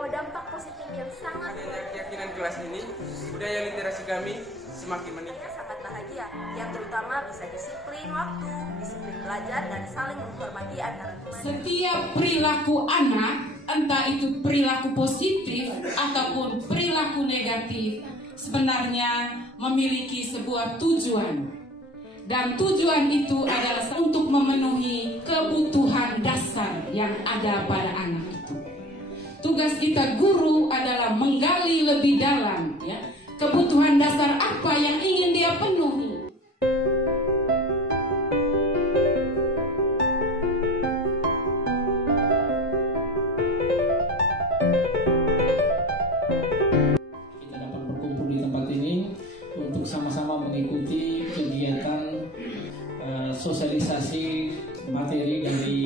membawa dampak positif yang sangat Adanya keyakinan kelas ini, budaya literasi kami semakin meningkat. sangat bahagia, yang terutama bisa disiplin waktu, disiplin belajar, dan saling menghormati antara teman. Setiap perilaku anak, entah itu perilaku positif ataupun perilaku negatif, sebenarnya memiliki sebuah tujuan. Dan tujuan itu adalah untuk memenuhi kebutuhan dasar yang ada pada anak itu. Tugas kita guru adalah menggali lebih dalam, ya, kebutuhan dasar apa yang ingin dia penuhi. Kita dapat berkumpul di tempat ini untuk sama-sama mengikuti kegiatan sosialisasi materi dari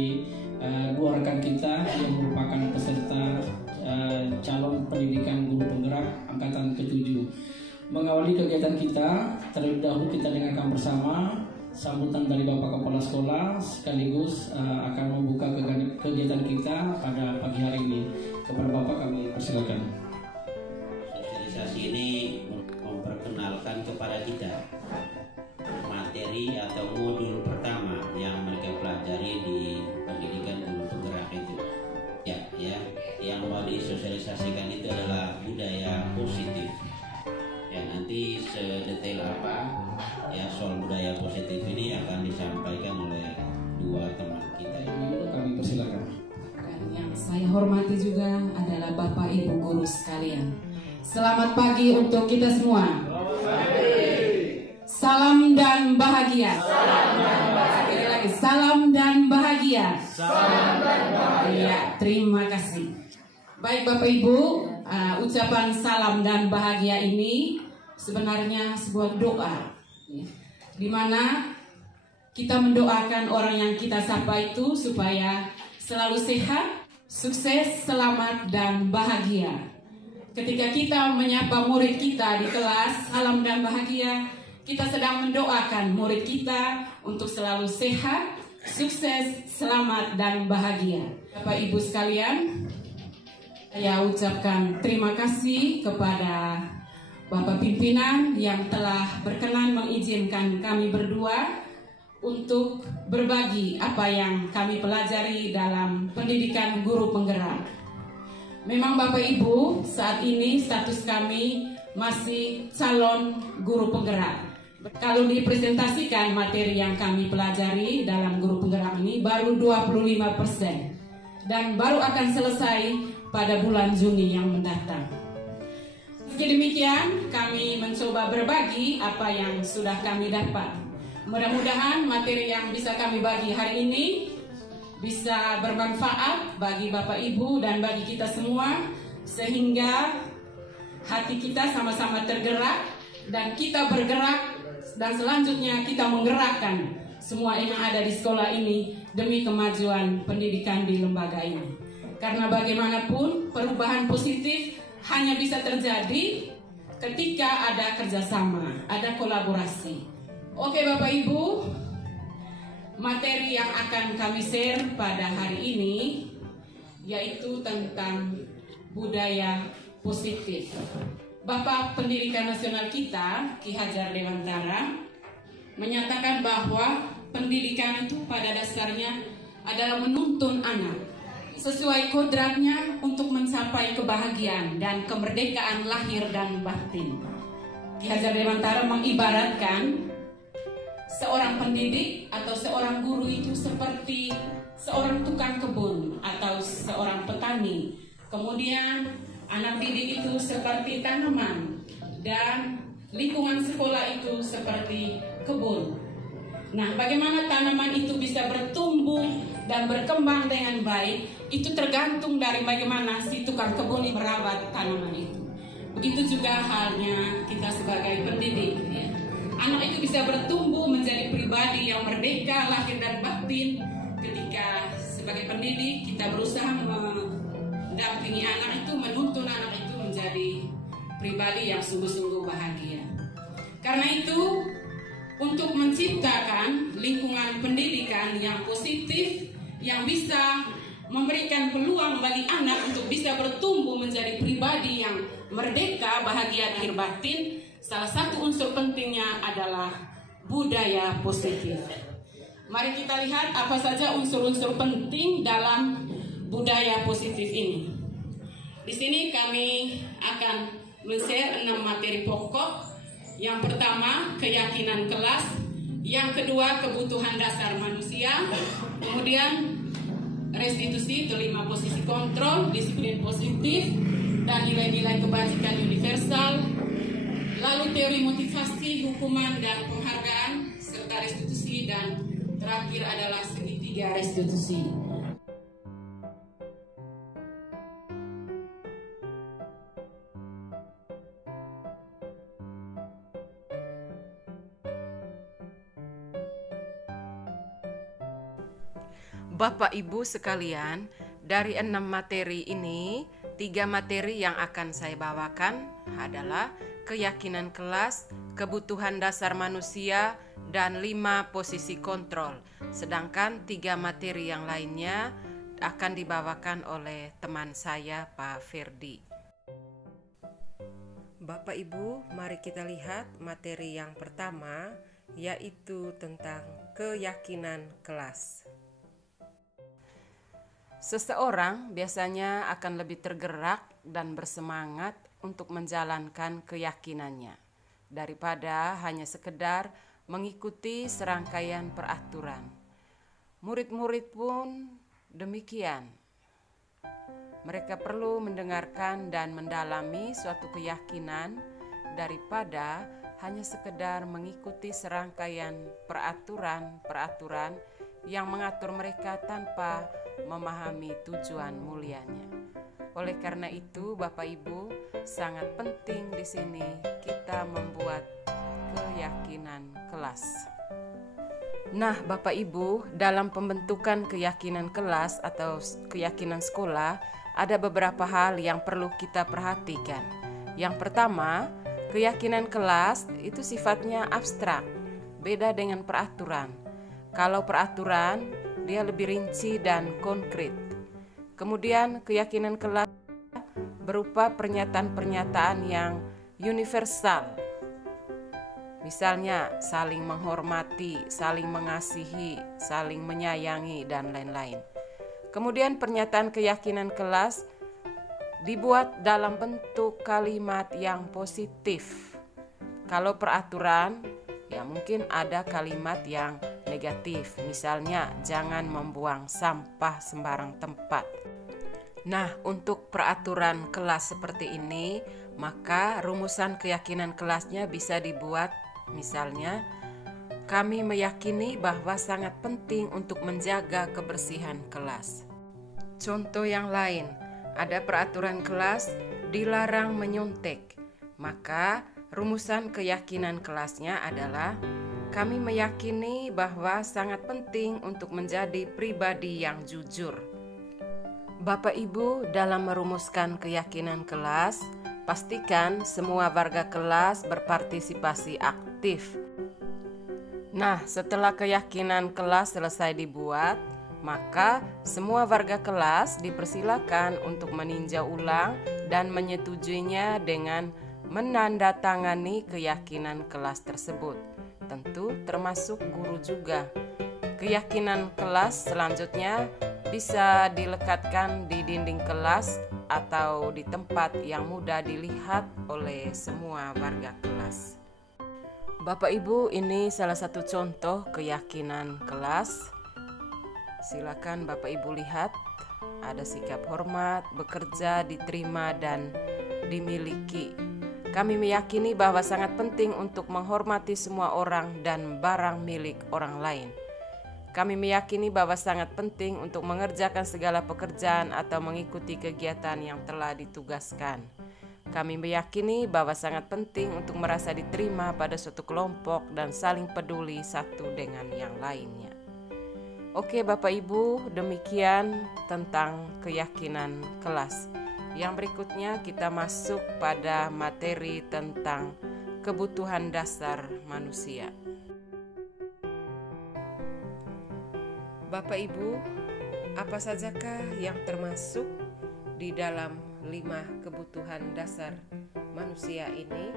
dua rekan kita yang merupakan peserta calon pendidikan guru penggerak angkatan ke-7. Mengawali kegiatan kita, terlebih dahulu kita dengarkan bersama sambutan dari Bapak Kepala Sekolah sekaligus akan membuka kegiatan kita pada pagi hari ini. Kepada Bapak kami persilakan. Sosialisasi ini memperkenalkan kepada kita materi atau modul pertama yang mereka pelajari di pendidikan guru penggerak itu. Ya, yang mau disosialisasikan itu adalah budaya positif. Ya, nanti sedetail apa ya soal budaya positif ini akan disampaikan oleh dua teman kita. Kami persilakan. Dan yang saya hormati juga adalah Bapak Ibu guru sekalian. Selamat pagi untuk kita semua. Salam dan bahagia. Sekali lagi, salam dan bahagia. Ya, terima kasih. Baik Bapak Ibu, ucapan salam dan bahagia ini sebenarnya sebuah doa, ya, di mana kita mendoakan orang yang kita sapa itu supaya selalu sehat, sukses, selamat, dan bahagia. Ketika kita menyapa murid kita di kelas, salam dan bahagia, kita sedang mendoakan murid kita untuk selalu sehat, sukses, selamat, dan bahagia. Bapak Ibu sekalian, saya ucapkan terima kasih kepada Bapak Pimpinan yang telah berkenan mengizinkan kami berdua untuk berbagi apa yang kami pelajari dalam pendidikan guru penggerak. Memang Bapak Ibu, saat ini status kami masih calon guru penggerak. Kalau dipresentasikan materi yang kami pelajari dalam guru penggerak ini baru 25% dan baru akan selesai pada bulan Juni yang mendatang. Meski demikian, kami mencoba berbagi apa yang sudah kami dapat. Mudah-mudahan materi yang bisa kami bagi hari ini bisa bermanfaat bagi Bapak Ibu dan bagi kita semua, sehingga hati kita sama-sama tergerak dan kita bergerak, dan selanjutnya kita menggerakkan semua yang ada di sekolah ini demi kemajuan pendidikan di lembaga ini. Karena bagaimanapun perubahan positif hanya bisa terjadi ketika ada kerjasama, ada kolaborasi. Oke Bapak Ibu, materi yang akan kami share pada hari ini yaitu tentang budaya positif. Bapak Pendidikan Nasional kita, Ki Hajar Dewantara, menyatakan bahwa pendidikan itu pada dasarnya adalah menuntun anak sesuai kodratnya untuk mencapai kebahagiaan dan kemerdekaan lahir dan batin. Ki Hajar Dewantara mengibaratkan seorang pendidik atau seorang guru itu seperti seorang tukang kebun atau seorang petani. Kemudian anak didik itu seperti tanaman dan lingkungan sekolah itu seperti kebun. Nah, bagaimana tanaman itu bisa bertumbuh dan berkembang dengan baik itu tergantung dari bagaimana si tukang kebun merawat tanaman itu. Begitu juga halnya kita sebagai pendidik, ya. Anak itu bisa bertumbuh menjadi pribadi yang merdeka lahir dan batin ketika sebagai pendidik kita berusaha mendampingi anak itu, menuntun anak itu menjadi pribadi yang sungguh-sungguh bahagia. Karena itu, untuk menciptakan lingkungan pendidikan yang positif, yang bisa memberikan peluang bagi anak untuk bisa bertumbuh menjadi pribadi yang merdeka, bahagia lahir batin, salah satu unsur pentingnya adalah budaya positif. Mari kita lihat apa saja unsur-unsur penting dalam budaya positif ini. Di sini kami akan men-share 6 materi pokok. Yang pertama, keyakinan kelas. Yang kedua, kebutuhan dasar manusia. Kemudian restitusi, kelima posisi kontrol, disiplin positif, dan nilai-nilai kebajikan universal. Lalu teori motivasi, hukuman, dan penghargaan, serta restitusi, dan terakhir adalah segitiga restitusi. Bapak Ibu sekalian, dari 6 materi ini, 3 materi yang akan saya bawakan adalah keyakinan kelas, kebutuhan dasar manusia, dan 5 posisi kontrol. Sedangkan 3 materi yang lainnya akan dibawakan oleh teman saya, Pak Ferdi. Bapak Ibu, mari kita lihat materi yang pertama, yaitu tentang keyakinan kelas. Seseorang biasanya akan lebih tergerak dan bersemangat untuk menjalankan keyakinannya daripada hanya sekedar mengikuti serangkaian peraturan. Murid-murid pun demikian. Mereka perlu mendengarkan dan mendalami suatu keyakinan daripada hanya sekedar mengikuti serangkaian peraturan-peraturan yang mengatur mereka tanpa memahami tujuan mulianya. Oleh karena itu, Bapak Ibu, sangat penting di sini kita membuat keyakinan kelas. Nah, Bapak Ibu, dalam pembentukan keyakinan kelas atau keyakinan sekolah, ada beberapa hal yang perlu kita perhatikan. Yang pertama, keyakinan kelas itu sifatnya abstrak, beda dengan peraturan. Kalau peraturan, dia lebih rinci dan konkret. Kemudian keyakinan kelas berupa pernyataan-pernyataan yang universal. Misalnya saling menghormati, saling mengasihi, saling menyayangi, dan lain-lain. Kemudian pernyataan keyakinan kelas dibuat dalam bentuk kalimat yang positif. Kalau peraturan, ya mungkin ada kalimat yang negatif, misalnya jangan membuang sampah sembarang tempat. Nah, untuk peraturan kelas seperti ini, maka rumusan keyakinan kelasnya bisa dibuat, misalnya, kami meyakini bahwa sangat penting untuk menjaga kebersihan kelas. Contoh yang lain, ada peraturan kelas dilarang menyontek, maka rumusan keyakinan kelasnya adalah kami meyakini bahwa sangat penting untuk menjadi pribadi yang jujur. Bapak Ibu, dalam merumuskan keyakinan kelas, pastikan semua warga kelas berpartisipasi aktif. Nah, setelah keyakinan kelas selesai dibuat, maka semua warga kelas dipersilakan untuk meninjau ulang dan menyetujuinya dengan menandatangani keyakinan kelas tersebut. Tentu termasuk guru juga. Keyakinan kelas selanjutnya bisa dilekatkan di dinding kelas atau di tempat yang mudah dilihat oleh semua warga kelas. Bapak Ibu, ini salah satu contoh keyakinan kelas. Silakan Bapak Ibu lihat, ada sikap hormat, bekerja, diterima, dan dimiliki. Kami meyakini bahwa sangat penting untuk menghormati semua orang dan barang milik orang lain. Kami meyakini bahwa sangat penting untuk mengerjakan segala pekerjaan atau mengikuti kegiatan yang telah ditugaskan. Kami meyakini bahwa sangat penting untuk merasa diterima pada suatu kelompok dan saling peduli satu dengan yang lainnya. Oke Bapak Ibu, demikian tentang keyakinan kelas. Yang berikutnya kita masuk pada materi tentang kebutuhan dasar manusia. Bapak Ibu, Apa sajakah yang termasuk di dalam 5 kebutuhan dasar manusia ini?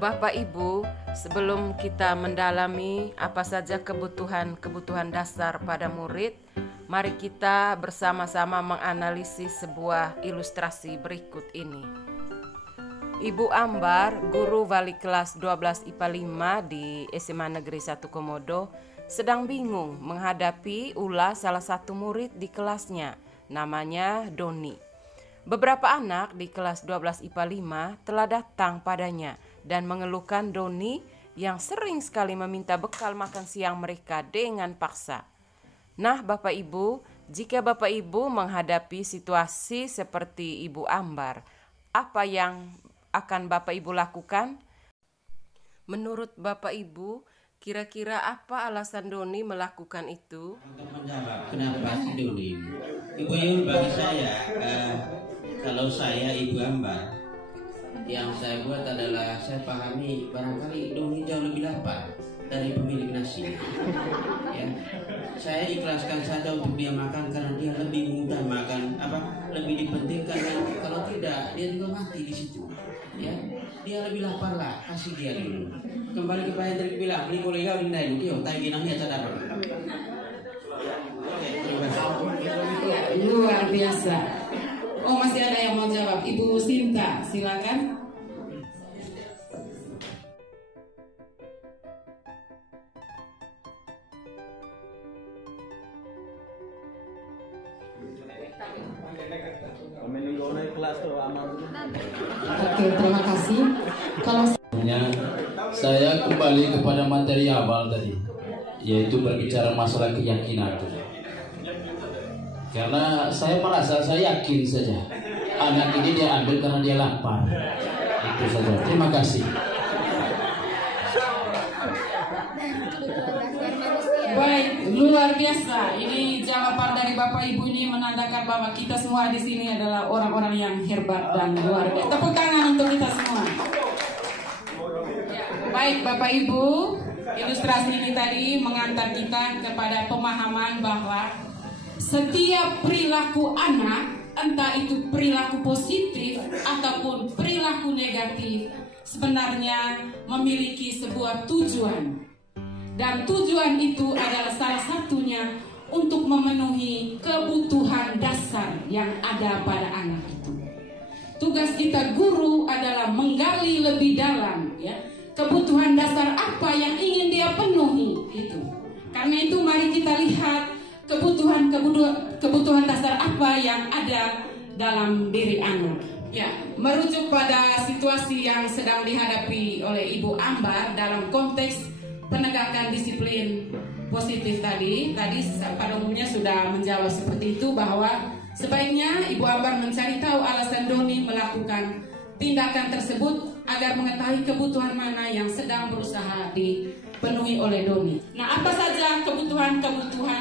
Bapak Ibu, sebelum kita mendalami apa saja kebutuhan dasar pada murid, mari kita bersama-sama menganalisis sebuah ilustrasi berikut ini. Ibu Ambar, guru wali kelas 12 IPA 5 di SMA Negeri 1 Komodo, sedang bingung menghadapi ulah salah satu murid di kelasnya, namanya Doni. Beberapa anak di kelas 12 IPA 5 telah datang padanya dan mengeluhkan Doni yang sering sekali meminta bekal makan siang mereka dengan paksa. Nah, Bapak Ibu, jika Bapak Ibu menghadapi situasi seperti Ibu Ambar, apa yang akan Bapak Ibu lakukan? Menurut Bapak Ibu, kira-kira apa alasan Doni melakukan itu? Untuk menjawab kenapa si Doni, Ibu Yul, bagi saya, kalau saya Ibu Ambar, yang saya buat adalah saya pahami barangkali Doni jauh lebih lapar dari pemilik nasi. Ya, saya ikhlaskan saja untuk dia makan karena dia lebih mudah makan, lebih dipentingkan, dan kalau tidak dia juga mati di situ. Ya, dia lebih lapar lah, kasih dia dulu. Kembali kepada yang tadi bilang, ini boleh kau ini dulu, tapi ginangnya cadar. Luar biasa. Oh, masih ada yang mau jawab. Ibu Sinta, silakan. Oke, terima kasih. Kalau saya kembali kepada materi awal tadi, yaitu berbicara masalah keyakinan. Karena saya merasa, saya yakin saja anak ini dia ambil karena dia lapar. Itu saja. Terima kasih. baik, luar biasa. Ini jawaban dari Bapak Ibu ini menandakan bahwa kita semua di sini adalah orang-orang yang hebat dan luar biasa. Tepuk tangan untuk kita semua. Baik, Bapak Ibu, ilustrasi ini tadi mengantar kita kepada pemahaman bahwa setiap perilaku anak, entah itu perilaku positif ataupun perilaku negatif, sebenarnya memiliki sebuah tujuan. Dan tujuan itu adalah salah satunya untuk memenuhi kebutuhan dasar yang ada pada anak itu. Tugas kita guru adalah menggali lebih dalam, ya, kebutuhan dasar apa yang ingin dia penuhi itu. Karena itu mari kita lihat kebutuhan dasar apa yang ada dalam diri anak. Ya, merujuk pada situasi yang sedang dihadapi oleh Ibu Ambar dalam konteks penegakan disiplin positif tadi pada umumnya sudah menjawab seperti itu, bahwa sebaiknya Ibu Ambar mencari tahu alasan Doni melakukan tindakan tersebut agar mengetahui kebutuhan mana yang sedang berusaha dipenuhi oleh Doni. Nah, apa saja kebutuhan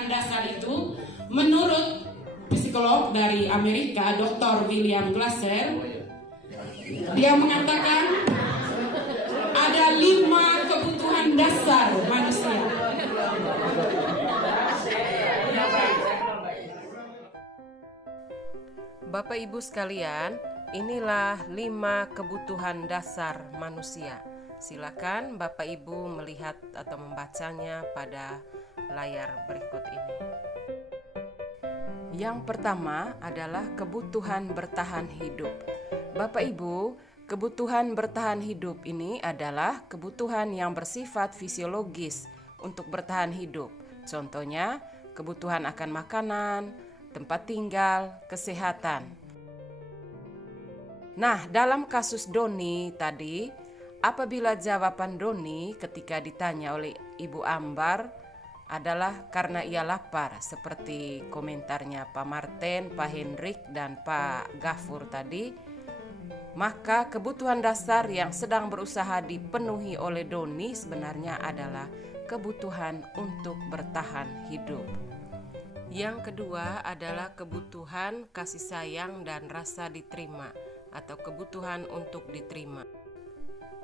dasar itu? Menurut psikolog dari Amerika, Dr. William Glasser, dia mengatakan ada 5 kebutuhan dasar manusia. Bapak Ibu sekalian, inilah 5 kebutuhan dasar manusia. Silakan Bapak Ibu melihat atau membacanya pada layar berikut ini. Yang pertama adalah kebutuhan bertahan hidup. Bapak Ibu, kebutuhan bertahan hidup ini adalah kebutuhan yang bersifat fisiologis untuk bertahan hidup. Contohnya, kebutuhan akan makanan, tempat tinggal, kesehatan. Nah, dalam kasus Doni tadi, apabila jawaban Doni ketika ditanya oleh Ibu Ambar adalah karena ia lapar, seperti komentarnya Pak Martin, Pak Hendrik, dan Pak Gafur tadi, maka kebutuhan dasar yang sedang berusaha dipenuhi oleh Doni sebenarnya adalah kebutuhan untuk bertahan hidup. Yang kedua adalah kebutuhan kasih sayang dan rasa diterima atau kebutuhan untuk diterima.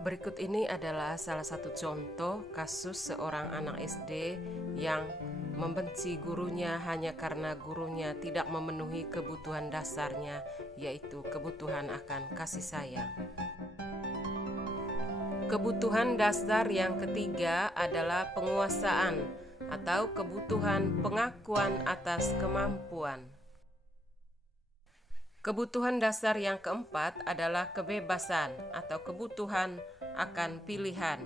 Berikut ini adalah salah satu contoh kasus seorang anak SD yang membenci gurunya hanya karena gurunya tidak memenuhi kebutuhan dasarnya, yaitu kebutuhan akan kasih sayang. Kebutuhan dasar yang ketiga adalah penguasaan atau kebutuhan pengakuan atas kemampuan. Kebutuhan dasar yang keempat adalah kebebasan atau kebutuhan akan pilihan.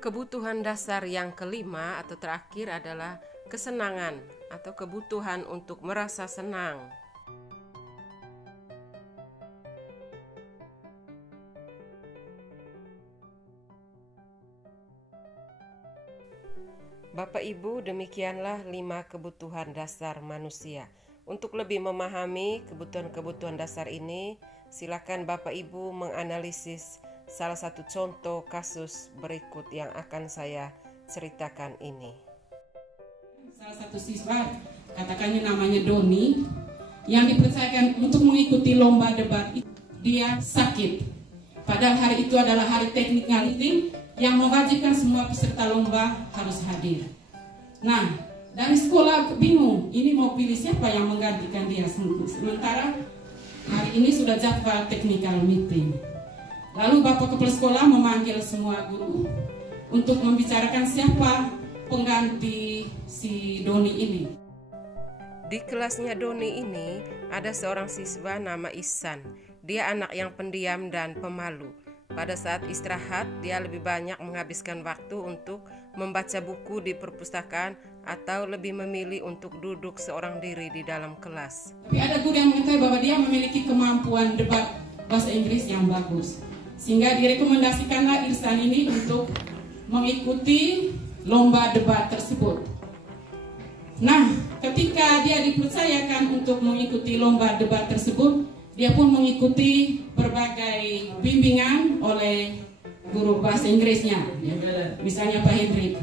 Kebutuhan dasar yang kelima atau terakhir adalah kesenangan atau kebutuhan untuk merasa senang. Bapak Ibu, demikianlah 5 kebutuhan dasar manusia. Untuk lebih memahami kebutuhan-kebutuhan dasar ini, silakan Bapak Ibu menganalisis salah satu contoh kasus berikut yang akan saya ceritakan ini. Salah satu siswa, katakannya namanya Doni, yang dipercayakan untuk mengikuti lomba debat. Dia sakit, padahal hari itu adalah hari technical meeting yang mewajibkan semua peserta lomba harus hadir. Nah, dari sekolah bingung, ini mau pilih siapa yang menggantikan dia. Sementara hari ini sudah jadwal technical meeting. Lalu Bapak Kepala Sekolah memanggil semua guru untuk membicarakan siapa pengganti si Doni ini. Di kelasnya Doni ini ada seorang siswa nama Ihsan. Dia anak yang pendiam dan pemalu. Pada saat istirahat, dia lebih banyak menghabiskan waktu untuk membaca buku di perpustakaan atau lebih memilih untuk duduk seorang diri di dalam kelas. Tapi ada guru yang mengetahui bahwa dia memiliki kemampuan debat bahasa Inggris yang bagus. Sehingga direkomendasikanlah Ihsan ini untuk mengikuti lomba debat tersebut. Nah, ketika dia dipercayakan untuk mengikuti lomba debat tersebut, dia pun mengikuti berbagai bimbingan oleh guru bahasa Inggrisnya, misalnya Pak Hendrik.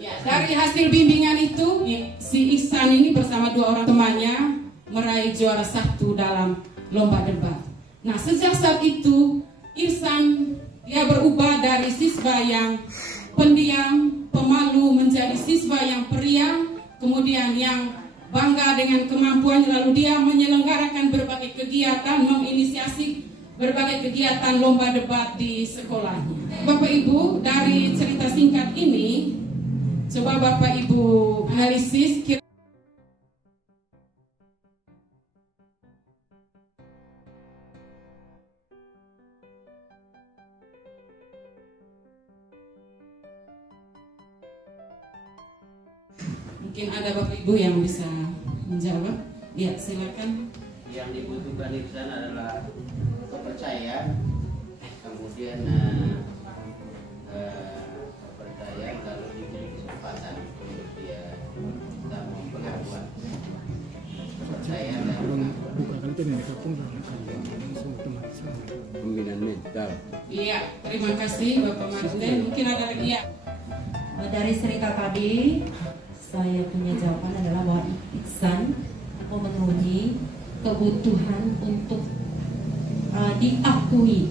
Ya, dari hasil bimbingan itu, si Ihsan ini bersama 2 orang temannya meraih juara 1 dalam lomba debat. Nah, sejak saat itu, Ihsan dia berubah dari siswa yang pendiam, pemalu menjadi siswa yang periang, kemudian yang bangga dengan kemampuannya, lalu dia menyelenggarakan berbagai kegiatan, menginisiasi berbagai kegiatan lomba debat di sekolahnya. Bapak Ibu, dari cerita singkat ini, coba Bapak Ibu analisis mungkin ada Bapak Ibu yang bisa menjawab. Ya, silakan. Yang dibutuhkan di sana adalah kepercayaan, kemudian kepercayaan lalu diberi kesempatan untuk dia pengakuan. Kepercayaan dan Pembinaan mental. Iya, terima kasih Bapak Martin. Mungkin ada lagi ya. Dari cerita tadi, saya punya jawaban adalah bahwa Ihsan memenuhi kebutuhan untuk diakui,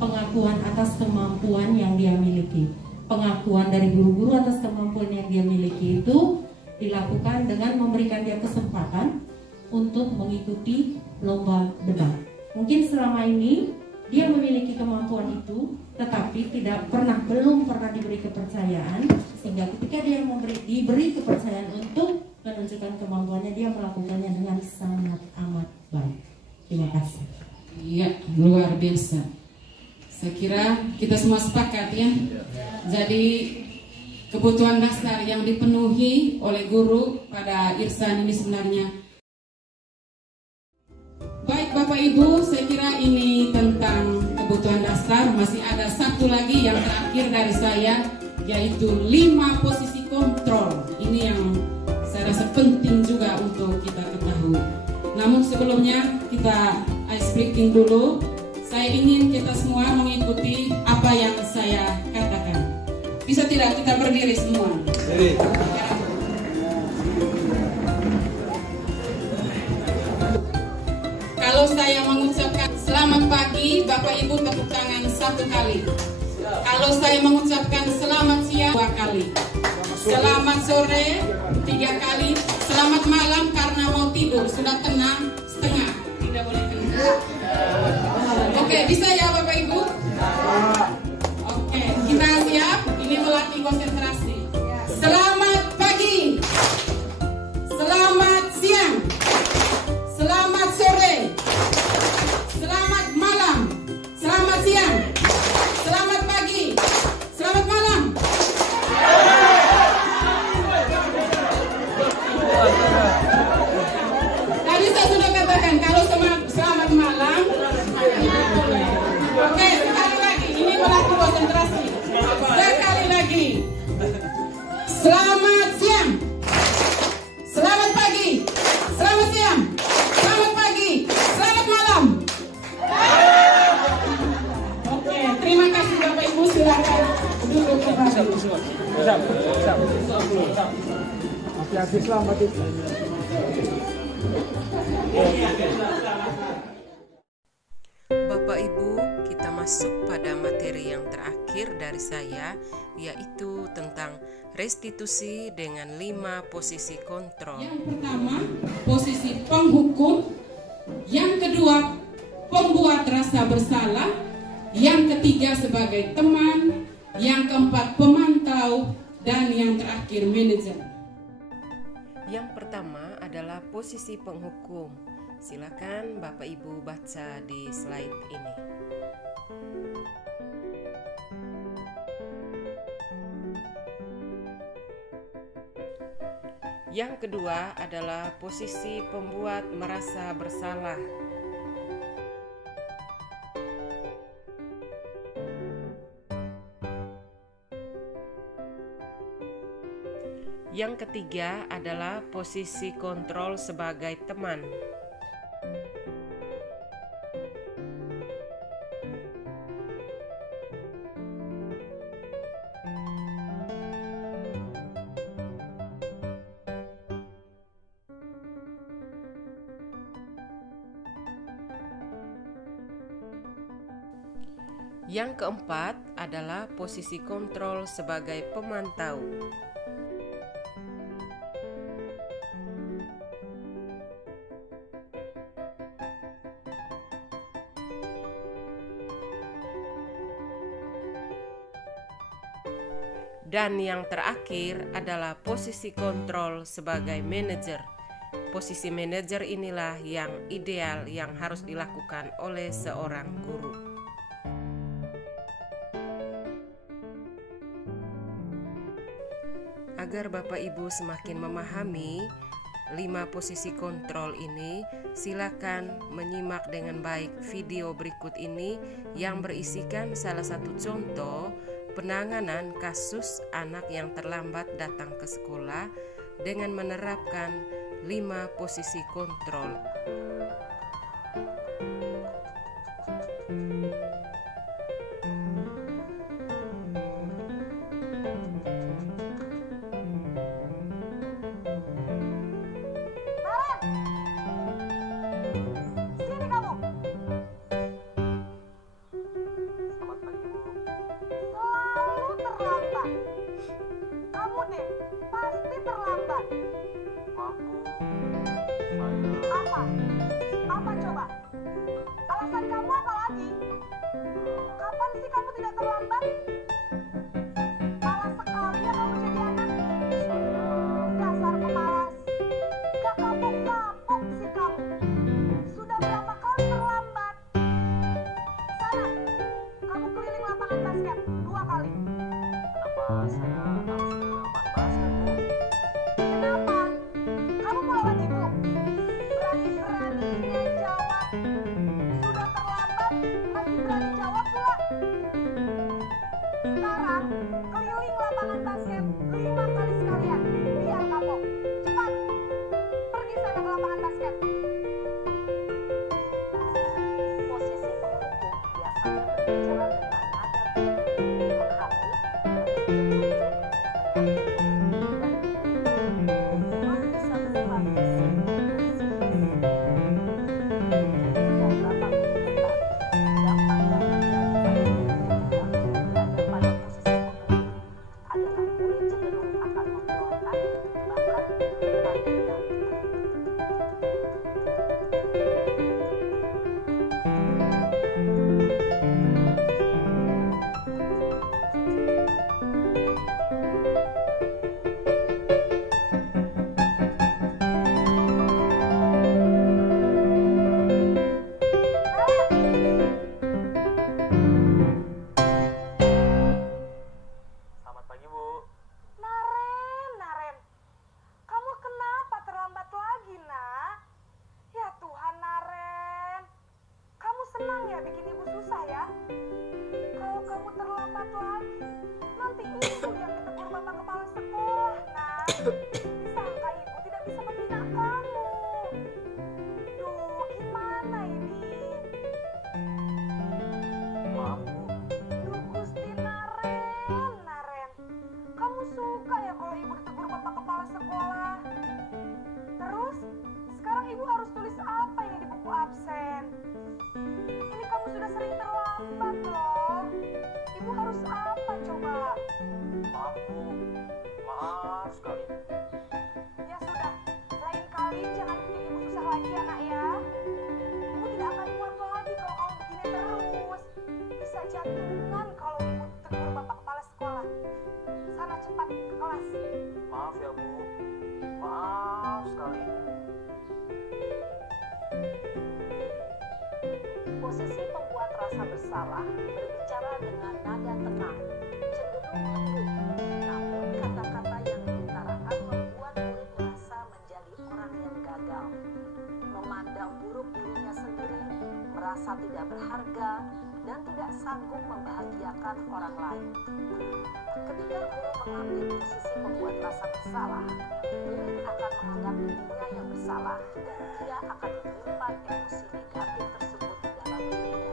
pengakuan atas kemampuan yang dia miliki. Pengakuan dari guru-guru atas kemampuan yang dia miliki itu dilakukan dengan memberikan dia kesempatan untuk mengikuti lomba debat. Mungkin selama ini dia memiliki kemampuan itu, tetapi belum pernah diberi kepercayaan, sehingga ketika dia diberi kepercayaan untuk menunjukkan kemampuannya, dia melakukannya dengan sangat amat baik. Terima kasih. Iya, luar biasa. Saya kira kita semua sepakat ya. Jadi kebutuhan dasar yang dipenuhi oleh guru pada Ihsan ini sebenarnya. Baik Bapak Ibu, saya kira ini tentang kebutuhan dasar. Masih ada satu lagi yang terakhir dari saya, yaitu 5 posisi kontrol. Ini yang saya rasa penting juga untuk kita ketahui. Namun sebelumnya kita ice breaking dulu. Saya ingin kita semua mengikuti apa yang saya katakan. Bisa tidak kita berdiri semua? Bapak Ibu tepuk tangan 1 kali. Kalau saya mengucapkan selamat siang 2 kali. Selamat sore 3 kali. Selamat malam karena mau tidur sudah tenang setengah. Tidak boleh tenang. Oke, bisa ya Bapak Ibu? Oke, kita siap. Ini melatih konsentrasi. Selamat pagi. Selamat siang. Selamat sore. Selamat malam. Selamat siang. Selamat pagi. Selamat malam. Tadi saya sudah katakan kalau selamat malam. Oke, sekali lagi. Ini melatih konsentrasi. Sekali lagi. Selamat siang. Selamat pagi. Selamat siang. Selamat pagi. Selamat malam. Oke, terima kasih Bapak Ibu, silakan duduk kembali. Hati-hati, selamat itu. Bapak Ibu, kita masuk pada materi yang terakhir dari saya, yaitu tentang restitusi dengan 5 posisi kontrol. Yang pertama, posisi penghukum. Yang kedua, pembuat rasa bersalah. Yang ketiga, sebagai teman. Yang keempat, pemantau. Dan yang terakhir, manajer. Yang pertama adalah posisi penghukum. Silakan Bapak Ibu baca di slide ini. Yang kedua adalah posisi pembuat merasa bersalah. Yang ketiga adalah posisi kontrol sebagai teman. Yang keempat adalah posisi kontrol sebagai pemantau. Dan yang terakhir adalah posisi kontrol sebagai manajer. Posisi manajer inilah yang ideal yang harus dilakukan oleh seorang guru. Agar Bapak Ibu semakin memahami 5 posisi kontrol ini, silakan menyimak dengan baik video berikut ini yang berisikan salah satu contoh penanganan kasus anak yang terlambat datang ke sekolah dengan menerapkan 5 posisi kontrol. Apa coba? Alasan kamu apa lagi? Kapan sih kamu tidak terlambat? Malas sekali ya kamu jadi anak. Dasar pemalas. Gak kapok-kapok sih kamu. Sudah berapa kali terlambat? Sana, kamu keliling lapangan basket 2 kali. Kenapa saya harus ke lapangan basket, Bu? Kenapa? Kamu melawan ibu. Berani-beraninya jawab. Sudah terlambat, masih berani jawab pula. bersalah berbicara dengan nada tenang, cenderung lembut, namun kata-kata yang diutarakan membuat murid merasa menjadi orang yang gagal, memandang buruk dirinya sendiri, merasa tidak berharga, dan tidak sanggup membahagiakan orang lain. Ketika guru mengambil posisi membuat rasa bersalah, murid akan menganggap dirinya yang bersalah dan dia akan menyimpan emosi negatif tersebut di dalam dirinya.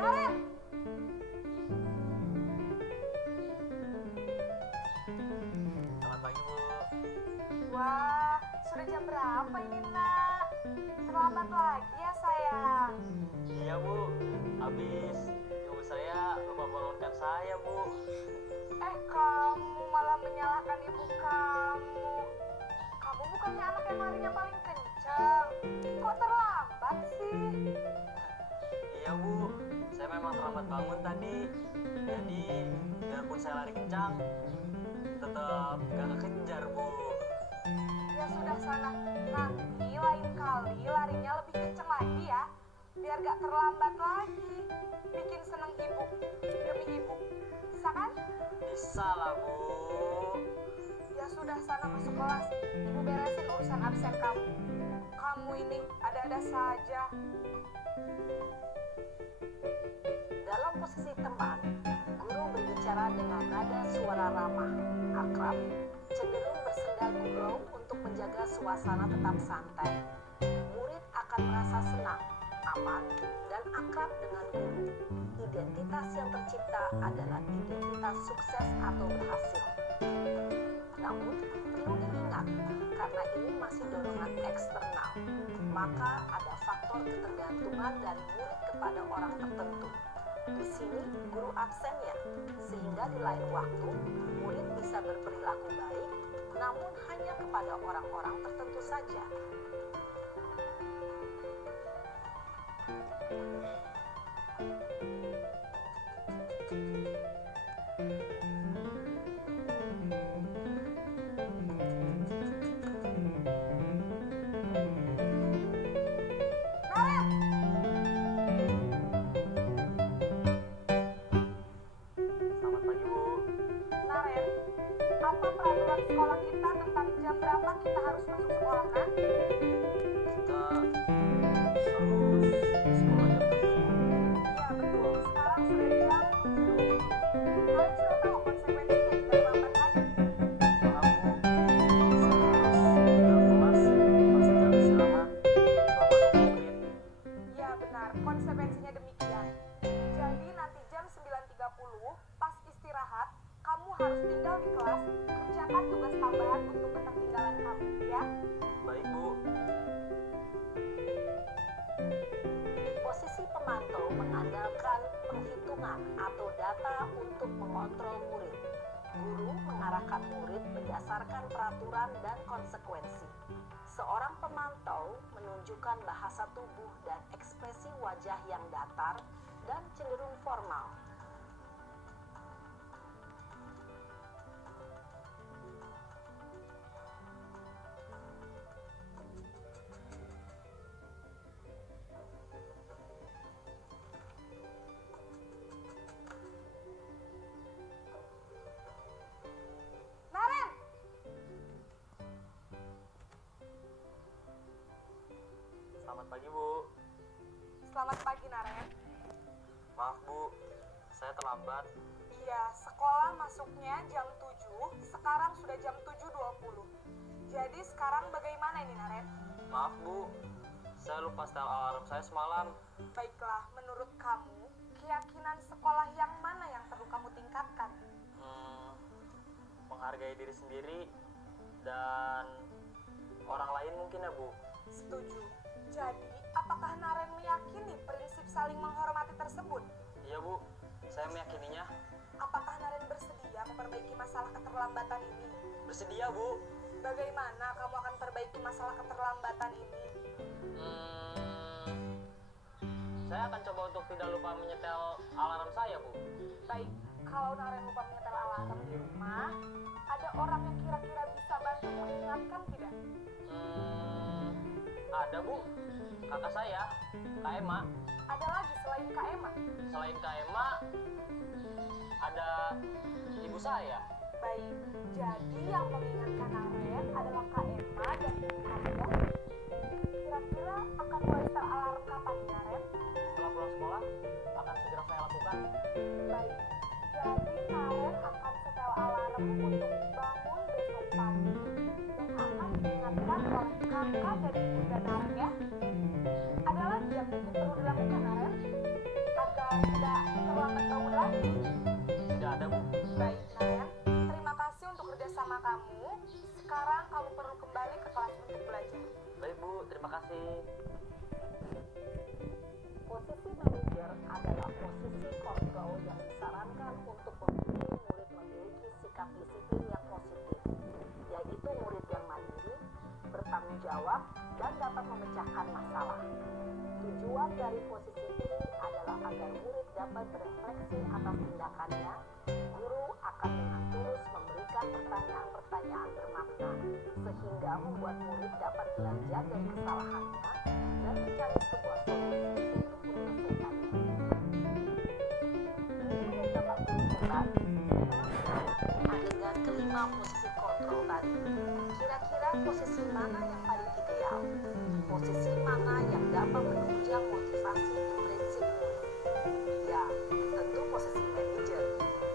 Naren, Selamat pagi, Bu. wah, sudah jam berapa ini, Nak? Terlambat lagi ya, sayang. Iya, Bu. Habis ibu saya lupa bangunkan saya, Bu. Kamu malah menyalahkan ibu kamu. Kamu bukannya anak yang larinya paling kencang. Kok terlambat sih? Iya, Bu. Saya memang terlambat bangun tadi. Jadi, biarpun saya lari kencang, tetap gak kekejar, Bu. Ya sudah sana, nanti lain kali larinya lebih kenceng lagi ya. Biar gak terlambat lagi. Bikin seneng ibu, demi ibu. Bisa kan? Bisa lah, Bu. Ya sudah sana masuk kelas. Ibu beresin urusan absen kamu. Kamu ini ada-ada saja. Dalam posisi teman, guru berbicara dengan nada suara ramah, akrab, cenderung bersenda gurau untuk menjaga suasana tetap santai. Murid akan merasa senang, aman, dan akrab dengan guru. Identitas yang tercipta adalah identitas sukses atau berhasil. Namun, perlu diingat, karena ini masih dorongan eksternal, maka ada faktor ketergantungan dari murid kepada orang tertentu. Di sini guru absennya, sehingga di lain waktu murid bisa berperilaku baik, namun hanya kepada orang-orang tertentu saja. Selamat pagi, Bu. Naren, apa peraturan sekolah kita tentang jam berapa kita harus masuk sekolah, Nak? Kita harus sekolah jam 7. Iya betul, sekarang sudah jam 7. Kalian sudah tahu konsekuensinya jika terlambat lagi? Maaf, Bu. Saya harus ke kelas pas jam istirahat selama 20 menit. Iya benar, konsekuensinya demikian. Jadi nanti jam 9.30 pas istirahat, kamu harus tinggal di kelas, kerjakan tugas tambahan untuk ketertinggalan kamu, ya? Baik, Bu. Posisi pemantau mengandalkan penghitungan atau data untuk mengontrol murid. Guru mengarahkan murid berdasarkan peraturan dan konsekuensi. Seorang pemantau menunjukkan bahasa tubuh dan ekspresi wajah yang datar dan cenderung formal. Naren! Selamat pagi, Bu. Selamat pagi, Naren. Maaf, Bu. Saya terlambat. Iya, sekolah masuknya jam 7, sekarang sudah jam 7.20. Jadi sekarang bagaimana ini, Naren? Maaf, Bu. Saya lupa setel alarm saya semalam. Baiklah, menurut kamu, keyakinan sekolah yang mana yang perlu kamu tingkatkan? Menghargai diri sendiri dan orang lain mungkin ya, Bu. Setuju. Jadi, apakah Naren meyakini prinsip saling menghormati tersebut? Iya, Bu. Saya meyakininya. Apakah Naren bersedia memperbaiki masalah keterlambatan ini? Bersedia, Bu. Bagaimana kamu akan perbaiki masalah keterlambatan ini? Saya akan coba untuk tidak lupa menyetel alarm saya, Bu. Baik, kalau Naren lupa menyetel alarm di rumah, ada orang yang kira-kira bisa bantu mengingatkan tidak? Ada, Bu. Kakak saya, Kak Emma. Ada lagi selain Kak Emma? Selain Kak Emma, ada ibu saya. Baik, jadi yang mengingatkan Naren adalah Kak Emma dan ibu kamu. Kira-kira akan mulai setel alarm kapan, Naren? Setelah pulang sekolah, akan segera saya lakukan. Baik, jadi Naren akan setel alarm untuk bangun besok pagi dan akan diingatkan oleh kakak dan bunda Naren ya. Ada lagi yang mungkin perlu dilakukan, Naren? Agar tidak terlambat bangun lagi? Tidak ada, Bu. Baik, Naren. Terima kasih untuk kerjasama kamu. Sekarang kamu perlu kembali ke kelas untuk belajar. Baik, Bu. Terima kasih. Posisi manajer adalah posisi kontrol yang disarankan untuk membimbing murid memiliki sikap disiplin yang positif, yaitu murid yang mandiri, bertanggung jawab, dan dapat memecahkan masalah. Tujuan dari posisi ini adalah agar murid dapat berefleksi atas tindakannya. Guru akan dengan tulus memberikan pertanyaan-pertanyaan bermakna, sehingga membuat murid dapat belajar dari kesalahannya dan mencari sebuah solusi untuk menyelesaikannya. Adegan kelima posisi kontrol tadi. Kira-kira posisi mana yang paling ideal? Posisi mana yang dapat menunjang motivasi dan prinsip murid? Ya, tentu posisi manajer.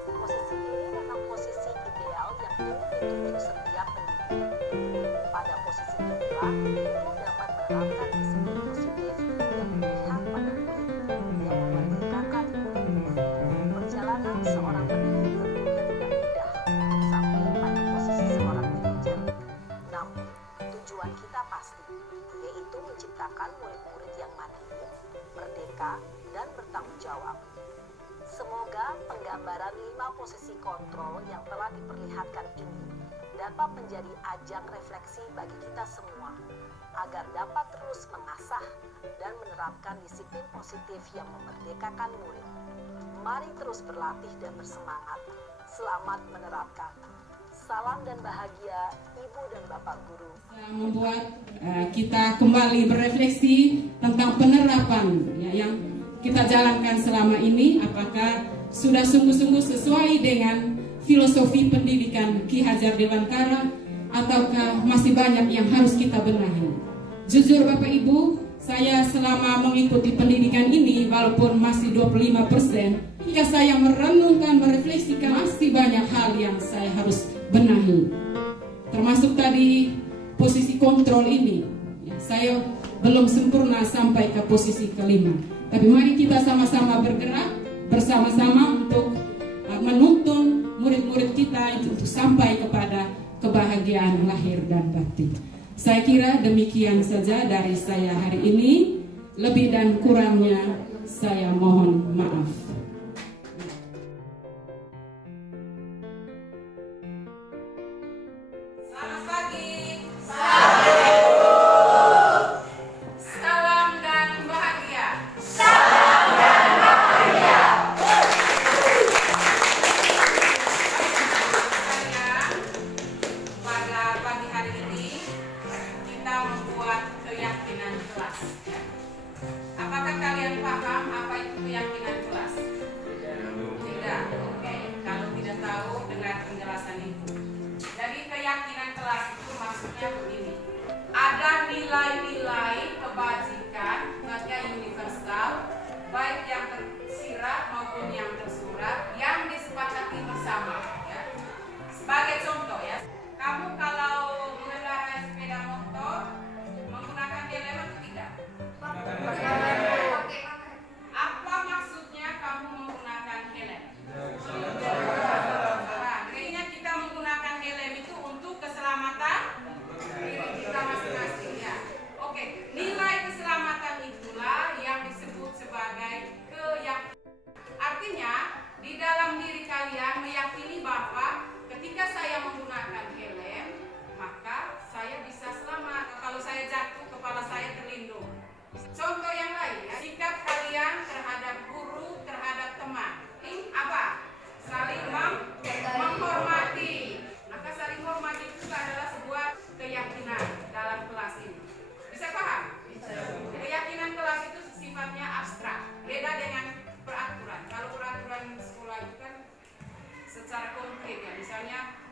Posisi ini memang posisi ideal yang ingin ditunjuk setiap pendidik. Pada posisi inilah, guru dapat menerapkan disiplin positif yang berpihak pada murid, yang memerdekakan murid. Perjalanan seorang pendidik tentunya tidak mudah untuk sampai pada posisi seorang manajer. Namun, tujuan kita pasti, yaitu menciptakan murid-murid yang mandiri, merdeka, dan bertanggung jawab. Semoga penggambaran 5 posisi kontrol yang telah diperlihatkan ini dapat menjadi ajang refleksi bagi kita semua, agar dapat terus mengasah dan menerapkan disiplin positif yang memerdekakan murid. Mari terus berlatih dan bersemangat. Selamat menerapkan. Salam dan bahagia Ibu dan Bapak Guru. Membuat kita kembali berefleksi tentang penerapan yang kita jalankan selama ini, apakah sudah sungguh-sungguh sesuai dengan filosofi pendidikan Ki Hajar Dewantara ataukah masih banyak yang harus kita benahi. Jujur Bapak Ibu, saya selama mengikuti pendidikan ini walaupun masih 25%, jika saya merenungkan, merefleksikan, masih banyak hal yang saya harus benahi. Termasuk tadi posisi kontrol ini, saya belum sempurna sampai ke posisi kelima. Tapi mari kita sama-sama bergerak bersama-sama untuk menuntun murid-murid kita untuk sampai kepada kebahagiaan lahir dan batin. Saya kira demikian saja dari saya hari ini. Lebih dan kurangnya saya mohon maaf. Selamat pagi. Apakah kalian paham apa itu keyakinan kelas? Tidak. Oke. Kalau tidak tahu, dengar penjelasan ibu. Jadi keyakinan kelas itu maksudnya begini. Ada nilai-nilai kebajikan, artinya universal, baik yang tersirat maupun yang tersurat, yang disepakati bersama. Ya. Sebagai contoh ya, kamu kalau mengendarai sepeda motor menggunakan helm atau tidak? Apa maksudnya kamu menggunakan helm? Artinya kita menggunakan helm itu untuk keselamatan diri kita masing-masing ya. Oke, nilai keselamatan itulah yang disebut sebagai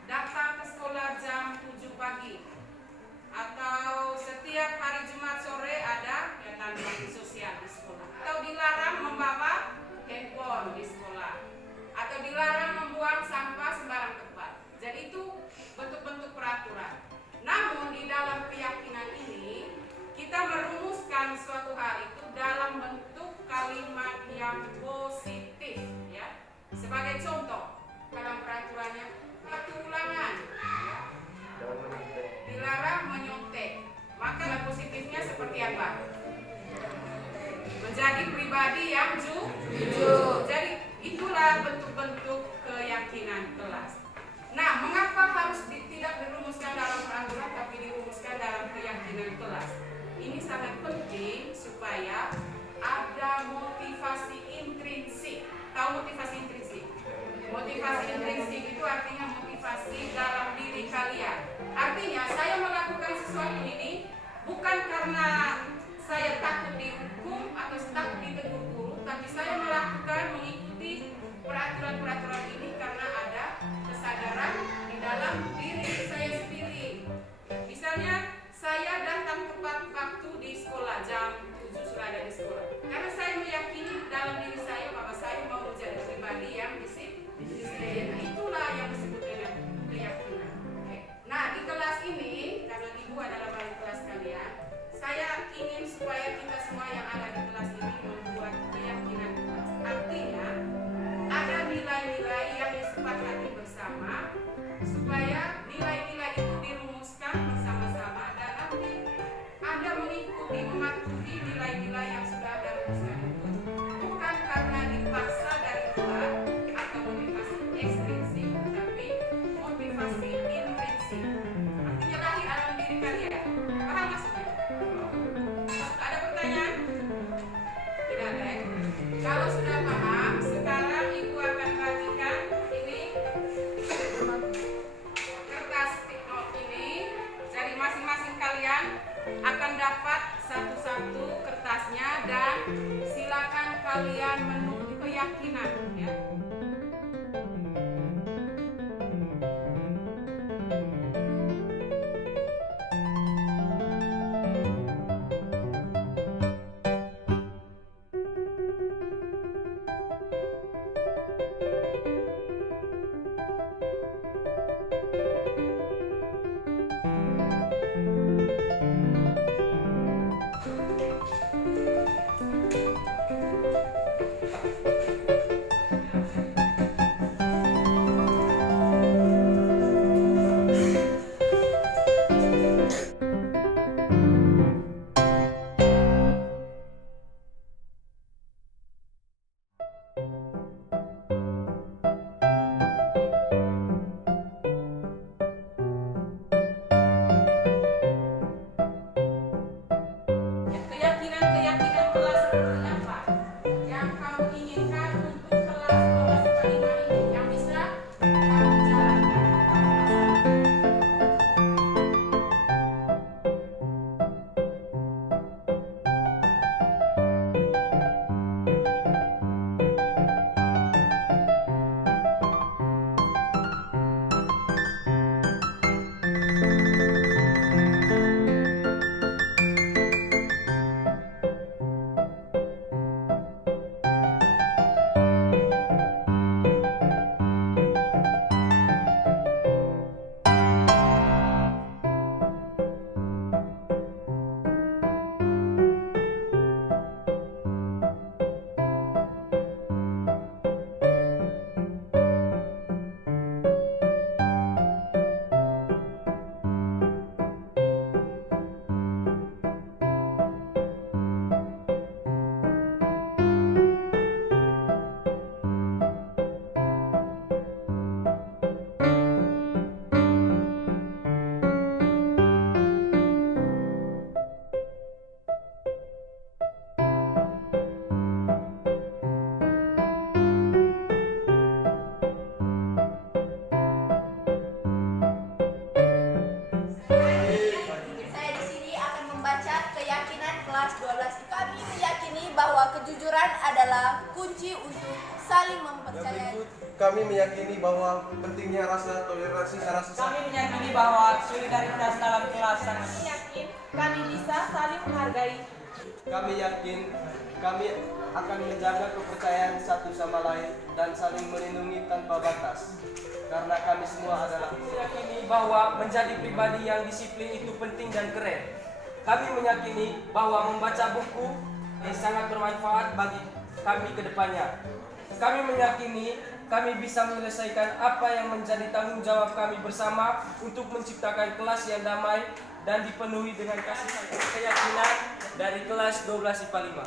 datang ke sekolah jam 7 pagi. Atau setiap hari Jumat sore ada kegiatan bakti sosial di sekolah. Atau dilarang membawa handphone di sekolah. Atau dilarang membuang sampah sembarang tempat. Jadi itu bentuk-bentuk peraturan. Namun di dalam keyakinan ini kita merumuskan suatu hal itu dalam bentuk kalimat yang positif, ya. Sebagai contoh dalam peraturannya, waktu ulangan, ya. Dilarang menyontek. Maka positifnya seperti apa? Menjadi pribadi yang jujur. Jadi itulah bentuk-bentuk keyakinan kelas. Nah, mengapa harus tidak dirumuskan dalam peraturan tapi dirumuskan dalam keyakinan kelas? Ini sangat penting supaya ada motivasi intrinsik. Tahu motivasi intrinsik? Motivasi intrinsik itu artinya motivasi dalam diri kalian. Artinya saya melakukan sesuatu ini bukan karena saya takut dihukum atau takut ditegur guru, tapi saya melakukan mengikuti peraturan-peraturan ini karena ada kesadaran di dalam diri saya sendiri. Misalnya saya datang tepat waktu di sekolah, jam 7 sudah ada di sekolah. Karena saya meyakini dalam diri saya bahwa saya mau menjadi pribadi yang disiplin. Itulah yang disebut dengan keyakinan. Nah, di kelas ini, karena Ibu adalah wali kelas kalian, saya ingin supaya kita semua yang ada di kelas ini membuat keyakinan kelas. Artinya, ada nilai-nilai yang disepakati bersama supaya nilai-nilai itu dirumuskan bersama-sama dan nanti Anda mengikuti, mematuhi nilai-nilai yang sudah Anda rumuskan itu bukan karena dipaksa dari luar atau motivasi ekstrinsik, tapi motivasi intrinsik. Artinya lahir dalam diri kalian. Paham maksudnya? Ada pertanyaan? Tidak ada ya? Kalau sudah paham, sekarang Ibu akan bagikan ini kertas stick-note ini. Jadi masing-masing kalian akan dapat satu-satu kertasnya dan silakan kalian menulis keyakinan, ya. Keyakinan kelas seperti apa yang kamu inginkan untuk kelas 12 ini yang bisa kamu jalankan. Kami meyakini bahwa kejujuran adalah kunci untuk saling mempercayai kami meyakini bahwa pentingnya rasa toleransi secara sesama. Kami meyakini bahwa solidaritas dalam kelas sangat Yakin kami bisa saling menghargai. Kami yakin kami akan menjaga kepercayaan satu sama lain dan saling melindungi tanpa batas. Karena kami semua adalah Meyakini bahwa menjadi pribadi yang disiplin itu penting dan keren. Kami meyakini bahwa membaca buku sangat bermanfaat bagi kami ke depannya. Kami meyakini kami bisa menyelesaikan apa yang menjadi tanggung jawab kami bersama untuk menciptakan kelas yang damai dan dipenuhi dengan kasih sayang keyakinan dari kelas 12 IPA 5.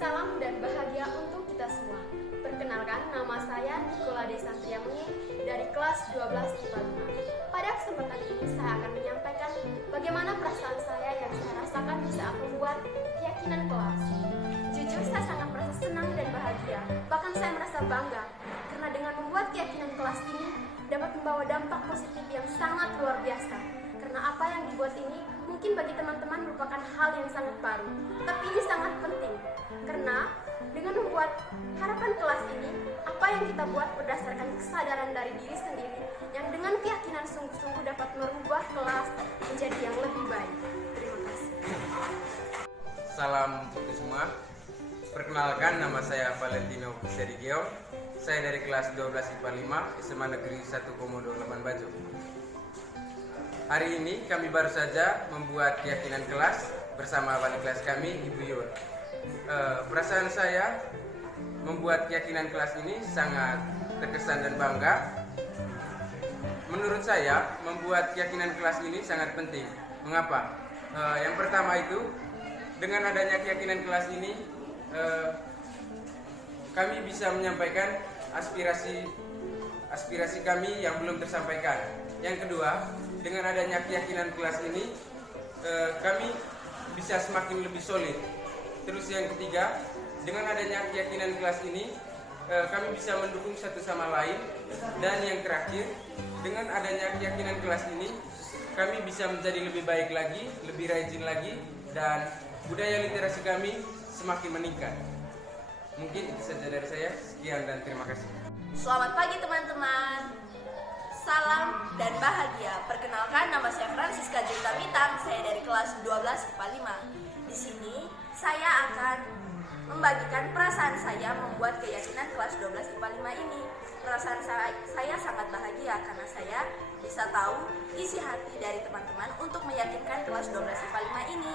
Salam dan bahagia untuk kita semua. Perkenalkan, nama saya Nikola Desantriamuni dari kelas 12 IPA 5. Pada kesempatan ini saya akan menyampaikan bagaimana perasaan saya yang saya rasakan saat membuat keyakinan kelas. Jujur, saya sangat merasa senang dan bahagia. Bahkan saya merasa bangga karena dengan membuat keyakinan kelas ini dapat membawa dampak positif yang sangat luar biasa. Karena apa yang dibuat ini mungkin bagi teman-teman merupakan hal yang sangat baru, tapi ini sangat penting. Karena dengan membuat harapan kelas ini, apa yang kita buat berdasarkan kesadaran dari diri sendiri yang dengan keyakinan sungguh-sungguh dapat merubah kelas menjadi yang lebih baik. Terima kasih. Salam untuk semua. Perkenalkan, nama saya Valentino Sergio. Saya dari kelas 12 IPA 5 SMA Negeri 1 Komodo 8 Bajo. Hari ini kami baru saja membuat keyakinan kelas bersama wali kelas kami, Ibu Yun. Perasaan saya membuat keyakinan kelas ini sangat terkesan dan bangga. Menurut saya, membuat keyakinan kelas ini sangat penting. Mengapa? Yang pertama itu, dengan adanya keyakinan kelas ini, kami bisa menyampaikan aspirasi kami yang belum tersampaikan. Yang kedua, dengan adanya keyakinan kelas ini, kami bisa semakin lebih solid. Terus yang ketiga, dengan adanya keyakinan kelas ini, kami bisa mendukung satu sama lain. Dan yang terakhir, dengan adanya keyakinan kelas ini, kami bisa menjadi lebih baik lagi, lebih rajin lagi, dan budaya literasi kami semakin meningkat. Mungkin itu saja dari saya. Sekian dan terima kasih. Selamat pagi teman-teman. Salam dan bahagia. Perkenalkan, nama saya Francisca Junta Bintang. Saya dari kelas 12 IPA 5. Di sini saya akan membagikan perasaan saya membuat keyakinan kelas 12 IPA 5 ini. Perasaan saya sangat bahagia karena saya bisa tahu isi hati dari teman-teman untuk meyakinkan kelas 12 IPA 5 ini,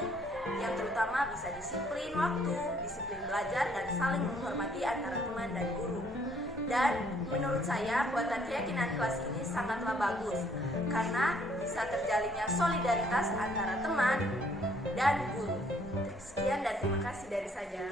yang terutama bisa disiplin waktu, disiplin belajar, dan saling menghormati antara teman dan guru. Dan menurut saya, buatan keyakinan kelas ini sangatlah bagus karena bisa terjalinnya solidaritas antara teman dan guru. Sekian dan terima kasih dari saya.